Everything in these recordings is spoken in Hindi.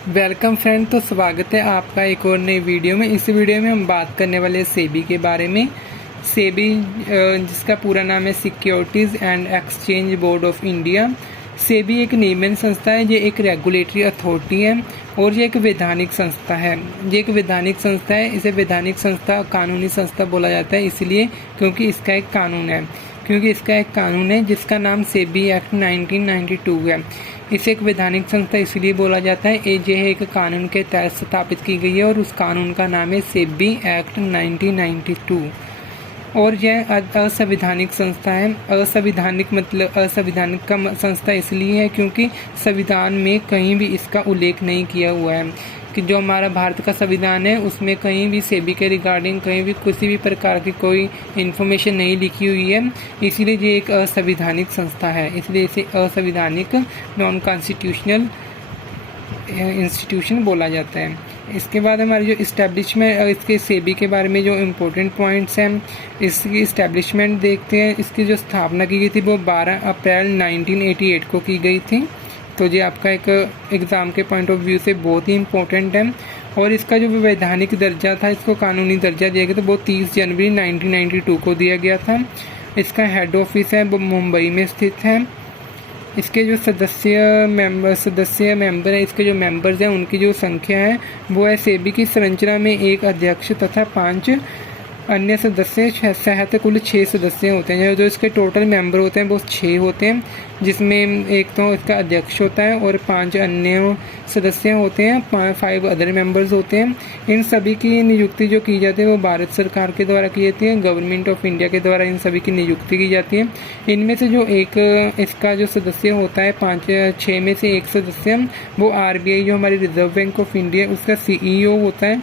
Welcome friend. तो स्वागत है आपका एक और नई वीडियो में। इस वीडियो में हम बात करने वाले हैं सेबी के बारे में। सेबी जिसका पूरा नाम है securities and exchange board of India. SEBI एक नियमन संस्था है, ये एक रेगुलेटरी अथॉरिटी है और ये एक वैधानिक संस्था है। ये एक वैधानिक संस्था है, इसे वैधानिक संस्था, कानूनी संस्था बोला जाता है इसलिए क्योंकि इसका एक कानून है जिसका नाम सेबी एक्ट 1992 है। इसे एक वैधानिक संस्था इसलिए बोला जाता है, यह एक कानून के तहत स्थापित की गई है और उस कानून का नाम है सेबी एक्ट 1992। और यह असंवैधानिक संस्था है। असंवैधानिक मतलब असंवैधानिक का संस्था इसलिए है क्योंकि संविधान में कहीं भी इसका उल्लेख नहीं किया हुआ है कि जो हमारा भारत का संविधान है उसमें कहीं भी सेबी के रिगार्डिंग कहीं भी किसी भी प्रकार की कोई इन्फॉर्मेशन नहीं लिखी हुई है। इसीलिए ये एक असंवैधानिक संस्था है, इसलिए इसे असंवैधानिक नॉन कॉन्स्टिट्यूशनल इंस्टीट्यूशन बोला जाता है। इसके बाद हमारी जो इस्टेब्लिशमेंट, इसके सेबी के बारे में जो इम्पोर्टेंट पॉइंट्स हैं, इसकी इस्टेब्लिशमेंट देखते हैं। इसकी जो स्थापना की गई थी वो 12 अप्रैल 1988 को की गई थी। तो ये आपका एक एग्ज़ाम के पॉइंट ऑफ व्यू से बहुत ही इम्पोर्टेंट है। और इसका जो वैधानिक दर्जा था, इसको कानूनी दर्जा दिया गया था, वो 30 जनवरी 1992 को दिया गया था। इसका हेड ऑफिस है वो मुंबई में स्थित है। इसके जो सदस्य मेंबर हैं, इसके जो मेंबर्स हैं उनकी जो संख्या है वो है सेबी की संरचना में एक अध्यक्ष तथा 5 अन्य सदस्य सहित कुल 6 सदस्य होते हैं। जो इसके टोटल मेंबर होते हैं वो 6 होते हैं, जिसमें एक तो इसका अध्यक्ष होता है और 5 अन्य सदस्य होते हैं, 5 अदर मेंबर्स होते हैं। इन सभी की नियुक्ति जो की जाती है वो भारत सरकार के द्वारा की जाती है, गवर्नमेंट ऑफ इंडिया के द्वारा इन सभी की नियुक्ति की जाती है। इनमें से जो एक इसका जो सदस्य होता है 6 में से एक सदस्य वो आरबीआई जो हमारी रिजर्व बैंक ऑफ इंडिया उसका सीईओ होता है।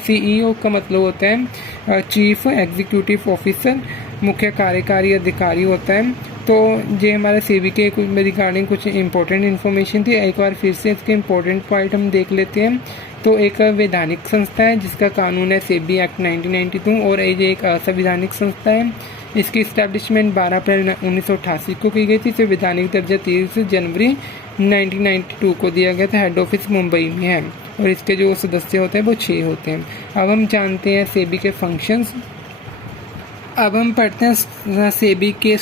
सीईओ का मतलब होता है चीफ एग्जीक्यूटिव ऑफिसर, मुख्य कार्यकारी अधिकारी होता है। तो ये हमारे सेबी के रिगार्डिंग कुछ इंपॉर्टेंट इन्फॉर्मेशन थी। एक बार फिर से इसके इम्पोर्टेंट पॉइंट हम देख लेते हैं। तो एक वैधानिक संस्था है जिसका कानून है सेबी एक्ट 1992 और ये एक असंवैधानिक संस्था है। इसकी इस्टेब्लिशमेंट 12 अप्रैल 1988 को की गई थी। इसे वैधानिक दर्जा 30 जनवरी 1992 को दिया गया था। हेड ऑफिस मुंबई में है और इसके जो सदस्य होते हैं वो 6 होते हैं। अब हम जानते हैं सेबी के फंक्शंस। अब हम पढ़ते हैं सेबी के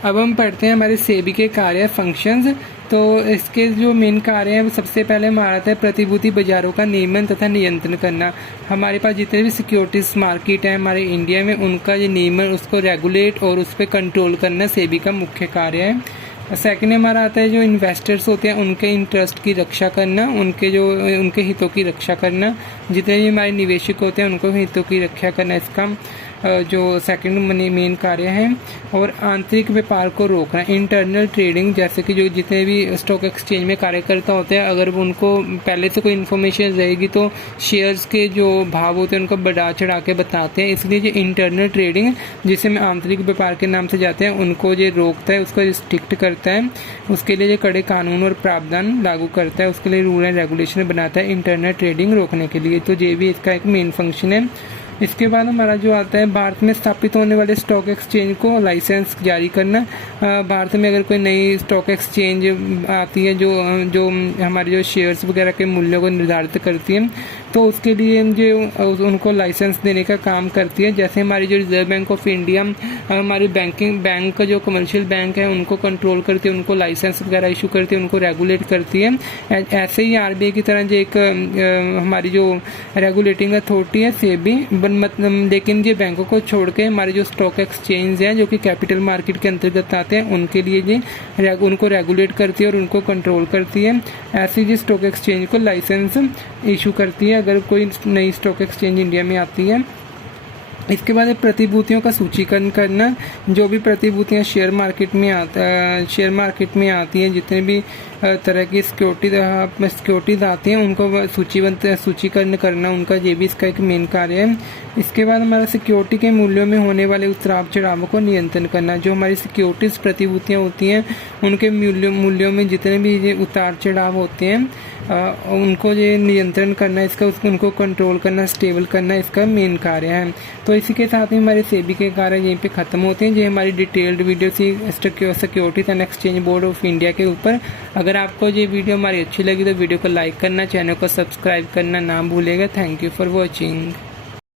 अब हम पढ़ते हैं हमारे सेबी के कार्य फंक्शंस। तो इसके जो मेन कार्य हैं वो सबसे पहले हमारा था प्रतिभूति बाजारों का नियमन तथा नियंत्रण करना। हमारे पास जितने भी सिक्योरिटीज मार्केट है हमारे इंडिया में उनका जो नियमन, उसको रेगुलेट और उस पर कंट्रोल करना सेबी का मुख्य कार्य है। सेकंड हमारा आता है जो इन्वेस्टर्स होते हैं उनके इंटरेस्ट की रक्षा करना, उनके हितों की रक्षा करना। जितने भी हमारे निवेशक होते हैं उनको हितों की रक्षा करना इसका जो सेकंड मेन कार्य है। और आंतरिक व्यापार को रोकना, इंटरनल ट्रेडिंग, जैसे कि जो जितने भी स्टॉक एक्सचेंज में कार्यकर्ता होते हैं अगर वो उनको पहले से कोई इन्फॉर्मेशन रहेगी तो शेयर्स के जो भाव होते हैं उनको बढ़ा चढ़ा के बताते हैं। इसलिए जो इंटरनल ट्रेडिंग जिसे हम आंतरिक व्यापार के नाम से जाते हैं उनको ये रोकता है, उसको रिस्ट्रिक्ट करता है। उसके लिए ये कड़े कानून और प्रावधान लागू करता है, उसके लिए रूल एंड रेगुलेशन बनाता है इंटरनल ट्रेडिंग रोकने के लिए। तो ये भी इसका एक मेन फंक्शन है। इसके बाद हमारा जो आता है भारत में स्थापित होने वाले स्टॉक एक्सचेंज को लाइसेंस जारी करना। भारत में अगर कोई नई स्टॉक एक्सचेंज आती है जो हमारे जो शेयर्स वगैरह के मूल्यों को निर्धारित करती है तो उसके लिए जो उनको लाइसेंस देने का काम करती है। जैसे हमारी जो रिजर्व बैंक ऑफ इंडिया हमारी बैंक का जो कमर्शियल बैंक है उनको कंट्रोल करती है, उनको लाइसेंस वगैरह इशू करती है, उनको रेगुलेट करती है। ऐसे ही आरबीआई की तरह जो एक हमारी जो रेगुलेटिंग अथॉरिटी है सेबी, मतलब लेकिन ये बैंकों को छोड़ के हमारे जो स्टॉक एक्सचेंज हैं जो कि कैपिटल मार्केट के अंतर्गत आते हैं उनके लिए ये उनको रेगुलेट करती है और उनको कंट्रोल करती है। ऐसे ही स्टॉक एक्सचेंज को लाइसेंस इशू करती है अगर कोई नई स्टॉक एक्सचेंज इंडिया में आती है। इसके बाद प्रतिभूतियों का सूचीकरण करना, जो भी प्रतिभूतियां शेयर मार्केट में आती हैं, जितने भी तरह की सिक्योरिटीज आती हैं उनको सूचीकरण करना उनका, ये भी इसका एक मेन कार्य है। इसके बाद हमारा सिक्योरिटी के मूल्यों में होने वाले उतार चढ़ावों को नियंत्रण करना। जो हमारी सिक्योरिटीज प्रतिभूतियां होती हैं उनके मूल्यों में जितने भी ये उतार चढ़ाव होते हैं उनको ये नियंत्रण करना, इसका उनको कंट्रोल करना, स्टेबल करना इसका मेन कार्य है। तो इसी के साथ ही हमारे सेबी के कार्य यहीं पे ख़त्म होते हैं। ये हमारी डिटेल्ड वीडियो थी securities and exchange board of India के ऊपर। अगर आपको ये वीडियो हमारी अच्छी लगी तो वीडियो को लाइक करना, चैनल को सब्सक्राइब करना ना भूलेगा। Thank you for watching.